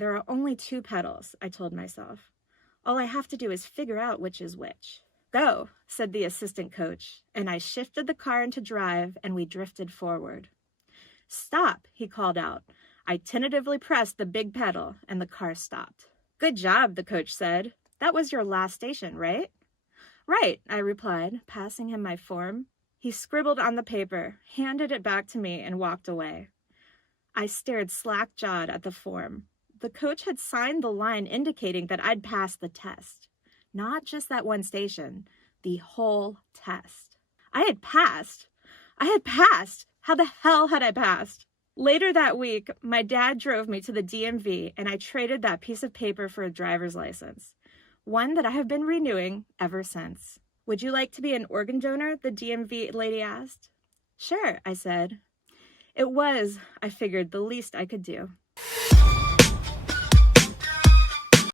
There are only two pedals, I told myself. All I have to do is figure out which is which. Go, said the assistant coach, and I shifted the car into drive and we drifted forward. Stop, he called out. I tentatively pressed the big pedal and the car stopped. Good job, the coach said. That was your last station, right? Right, I replied, passing him my form. He scribbled on the paper, handed it back to me, and walked away. I stared slack-jawed at the form. The coach had signed the line indicating that I'd passed the test. Not just that one station, the whole test. I had passed! How the hell had I passed? Later that week, my dad drove me to the DMV and I traded that piece of paper for a driver's license, one that I have been renewing ever since. Would you like to be an organ donor? The DMV lady asked. Sure, I said. It was, I figured, the least I could do.